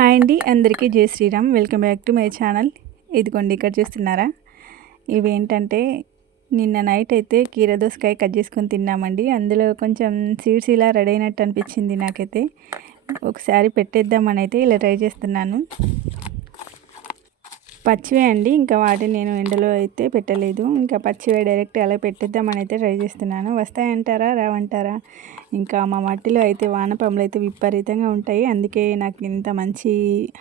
Hi అండి అందరికీ Jai Shriram. Welcome back to my channel. ఇదిగోండి ఇక్కడ చూస్తున్నారా? ఇవేంటంటే నిన్న నైట్ అయితే కీరదోసకాయ కట్ చేసుకొని తిన్నామండి. అందులో కొంచెం సీడ్స్ ఇలా రెడీ అయినట్టు అనిపించింది నాకైతే. ఒకసారి పెట్టేద్దామని అయితే ఇలా ట్రై చేస్తున్నాను. పచ్చివే అండి. ఇంకా వాటిని నేను ఎండలో అయితే పెట్టలేదు. ఇంకా పచ్చివే డైరెక్ట్ అలా పెట్టిద్దామని అయితే ట్రై చేస్తున్నాను. వస్తాయంటారా? రావంటారా? ఇంకా మా మట్టిలో అయితే వానపాములు అయితే విపరీతంగా ఉంటాయి. అందుకే నాకు ఇంత మంచి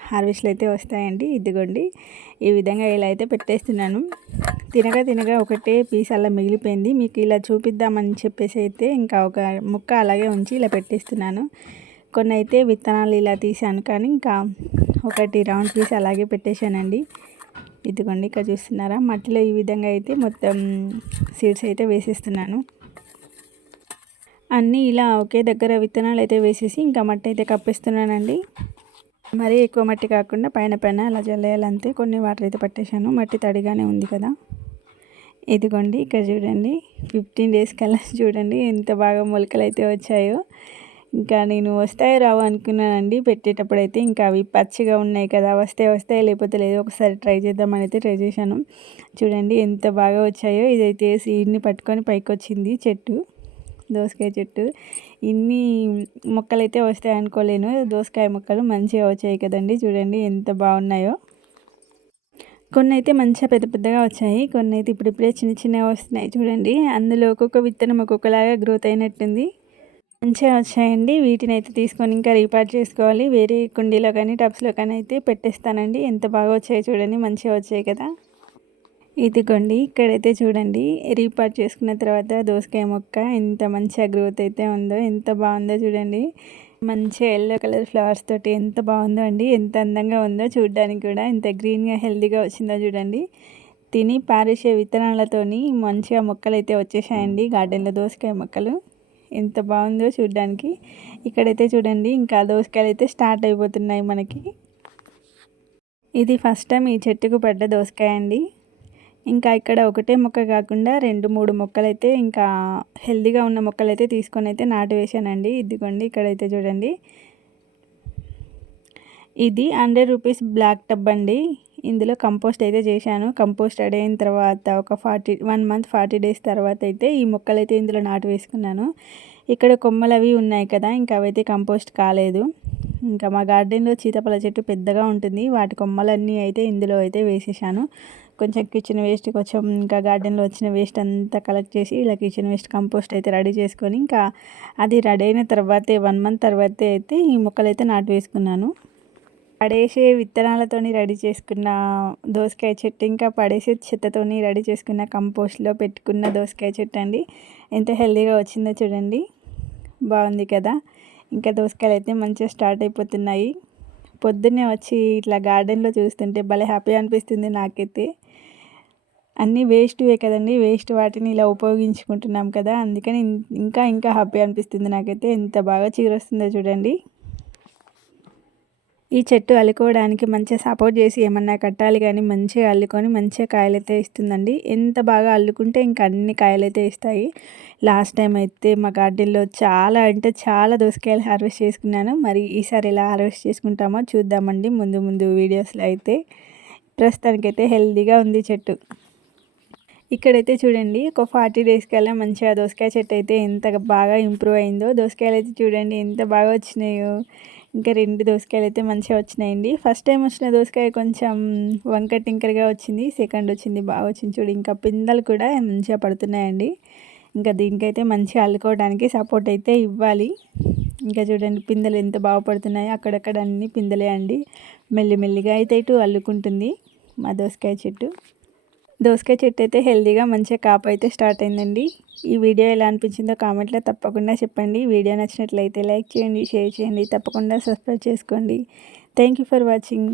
హార్వెస్ట్లు అయితే వస్తాయండి. ఇదిగోండి. ఈ విధంగా ఇలా అయితే పెట్టేస్తున్నాను. తినగా తినగా ఒకటే పీస్ అలా మిగిలిపోయింది. మీకు ఇలా చూపిద్దామని చెప్పేసి అయితే ఇంకా ఒక ముక్క అలాగే ఉంచి ఇలా పెట్టేస్తున్నాను. కొన్ని అయితే విత్తనాలు ఇలా తీసాను కానీ ఇంకా ఒకటి రౌండ్ పీస్ అలాగే పెట్టేశానండి. ఇదిగోండి ఇక్కడ చూస్తున్నారా? మట్టిలో ఈ విధంగా అయితే మొత్తం సీడ్స్ అయితే వేసేస్తున్నాను. అన్నీ ఇలా ఒకే దగ్గర విత్తనాలు అయితే వేసేసి ఇంకా మట్టి అయితే కప్పేస్తున్నానండి. మరీ ఎక్కువ మట్టి కాకుండా పైన పైన అలా జల్లేయాలంతే కొన్ని వాటర్ అయితే పట్టేశాను. మట్టి తడిగానే ఉంది కదా. ఇదిగోండి ఇక్కడ చూడండి ఫిఫ్టీన్ డేస్ కల్లా చూడండి ఎంత బాగా మొలకలు అయితే వచ్చాయో. ఇంకా నేను వస్తాయి రావు అనుకున్నానండి. పెట్టేటప్పుడు అయితే ఇంకా అవి పచ్చిగా ఉన్నాయి కదా వస్తే వస్తాయి లేకపోతే లేదు ఒకసారి ట్రై చేద్దామని అయితే ట్రై చేశాను. చూడండి ఎంత బాగా వచ్చాయో. ఇదైతే సీడ్ని పట్టుకొని పైకి వచ్చింది చెట్టు దోసకాయ చెట్టు. ఇన్ని మొక్కలు అయితే వస్తాయి అనుకోలేను. దోసకాయ మొక్కలు మంచిగా వచ్చాయి కదండి. చూడండి ఎంత బాగున్నాయో. కొన్ని అయితే మంచిగా పెద్ద పెద్దగా వచ్చాయి. కొన్ని అయితే ఇప్పుడిప్పుడే చిన్న చిన్నగా వస్తున్నాయి. చూడండి అందులో ఒక్కొక్క విత్తనం ఒక్కొక్కలాగా గ్రోత్ అయినట్టుంది. మంచిగా వచ్చాయండి. వీటిని అయితే తీసుకొని ఇంకా రీపార్ట్ చేసుకోవాలి. వేరే కుండీలో కానీ టబ్స్లో కానీ అయితే పెట్టేస్తానండి. ఎంత బాగా వచ్చాయో చూడండి. మంచిగా వచ్చాయి కదా. ఇదిగోండి. ఇక్కడైతే చూడండి. రీపార్ట్ చేసుకున్న తర్వాత దోసకాయ మొక్క ఎంత మంచిగా గ్రోత్ అయితే ఉందో ఎంత బాగుందో చూడండి. మంచిగా ఎల్లో కలర్ ఫ్లవర్స్ తోటి ఎంత బాగుందో అండి. ఎంత అందంగా ఉందో చూడడానికి కూడా. ఎంత గ్రీన్గా హెల్తీగా వచ్చిందో చూడండి. తిని పారేసే విత్తనాలతోని మంచిగా మొక్కలు అయితే వచ్చేసాయండి. గార్డెన్లో దోసకాయ మొక్కలు. ఎంత బాగుందో చూడడానికి. ఇక్కడైతే చూడండి ఇంకా దోసకాయలు అయితే స్టార్ట్ అయిపోతున్నాయి మనకి. ఇది ఫస్ట్ టైం ఈ చెట్టుకు పడ్డ దోసకాయ అండి. ఇంకా ఇక్కడ ఒకటే మొక్క కాకుండా రెండు మూడు మొక్కలైతే ఇంకా హెల్దీగా ఉన్న మొక్కలు అయితే తీసుకొని అయితే నాటు వేశానండి ఇదిగోండి ఇక్కడైతే చూడండి. ఇది హండ్రెడ్ రూపీస్ బ్లాక్ టబ్ అండి. ఇందులో కంపోస్ట్ అయితే చేశాను. కంపోస్ట్ రెడీ అయిన తర్వాత ఒక forty one month forty days తర్వాత అయితే ఈ మొక్కలు అయితే ఇందులో నాటు వేసుకున్నాను. ఇక్కడ కొమ్మలు అవి ఉన్నాయి కదా ఇంకా అవైతే కంపోస్ట్ కాలేదు. ఇంకా మా గార్డెన్లో చీతపల చెట్టు పెద్దగా ఉంటుంది. వాటి కొమ్మలన్నీ అయితే ఇందులో అయితే వేసేసాను. కొంచెం కిచెన్ వేస్ట్ కొంచెం ఇంకా గార్డెన్లో వచ్చిన వేస్ట్ అంతా కలెక్ట్ చేసి ఇలా కిచెన్ వేస్ట్ కంపోస్ట్ అయితే రెడీ చేసుకొని ఇంకా అది రెడీ అయిన తర్వాతే వన్ మంత్ తర్వాతే అయితే ఈ మొక్కలు అయితే నాటు వేసుకున్నాను. పడేసే విత్తనాలతోని రెడీ చేసుకున్న దోసకాయ చెట్టు ఇంకా పడేసే చెత్తతోని రెడీ చేసుకున్న కంపోస్ట్లో పెట్టుకున్న దోసకాయ చెట్టు అండి. ఎంత హెల్దీగా వచ్చిందో చూడండి. బాగుంది కదా. ఇంకా దోసకాయలు అయితే మంచిగా స్టార్ట్ అయిపోతున్నాయి. పొద్దున్నే వచ్చి ఇట్లా గార్డెన్లో చూస్తుంటే భలే హ్యాపీ అనిపిస్తుంది నాకైతే. అన్నీ వేస్ట్వే కదండి. వేస్ట్ వాటిని ఇలా ఉపయోగించుకుంటున్నాం కదా. అందుకని ఇంకా ఇంకా హ్యాపీ అనిపిస్తుంది నాకైతే. ఎంత బాగా చీరొస్తుందో చూడండి. ఈ చెట్టు అల్లుకోవడానికి మంచిగా సపోర్ట్ చేసి ఏమన్నా కట్టాలి కానీ మంచిగా అల్లుకొని మంచిగా కాయలైతే ఇస్తుందండి. ఎంత బాగా అల్లుకుంటే ఇంకా అన్ని కాయలైతే ఇస్తాయి. లాస్ట్ టైం అయితే మా గార్డెన్లో చాలా అంటే చాలా దోసకాయలు హార్వెస్ట్ చేసుకున్నాను. మరి ఈసారి ఎలా హార్వెస్ట్ చేసుకుంటామో చూద్దామండి ముందు ముందు వీడియోస్లో అయితే. ప్రస్తుతానికైతే హెల్దీగా ఉంది చెట్టు. ఇక్కడైతే చూడండి ఒక ఫార్టీ డేస్ కల్లా మంచిగా దోసకాయ చెట్టు అయితే ఎంత బాగా ఇంప్రూవ్ అయిందో. దోసకాయలు అయితే చూడండి ఎంత బాగా వచ్చినాయో. ఇంకా రెండు దోసకాయలు అయితే మంచిగా వచ్చినాయండి. ఫస్ట్ టైం వచ్చిన దోసకాయ కొంచెం వంక టింకర్గా వచ్చింది. సెకండ్ వచ్చింది బాగా వచ్చింది చూడు. ఇంకా పిందలు కూడా మంచిగా పడుతున్నాయండి. ఇంకా దీనికైతే మంచిగా అల్లుకోవడానికి సపోర్ట్ అయితే ఇవ్వాలి. ఇంకా చూడండి పిందెలు ఎంత బాగా పడుతున్నాయో అక్కడక్కడ అన్ని పిందెలే అండి. మెల్లిమెల్లిగా అయితే ఇటు అల్లుకుంటుంది మా దోసకాయ చెట్టు. దోసకాయ చెట్టు అయితే హెల్దీగా మంచిగా కాపు అయితే స్టార్ట్ అయిందండి. ఈ వీడియో ఎలా అనిపించిందో కామెంట్లో తప్పకుండా చెప్పండి. వీడియో నచ్చినట్లయితే లైక్ చేయండి షేర్ చేయండి. తప్పకుండా సబ్స్క్రైబ్ చేసుకోండి. Thank for watching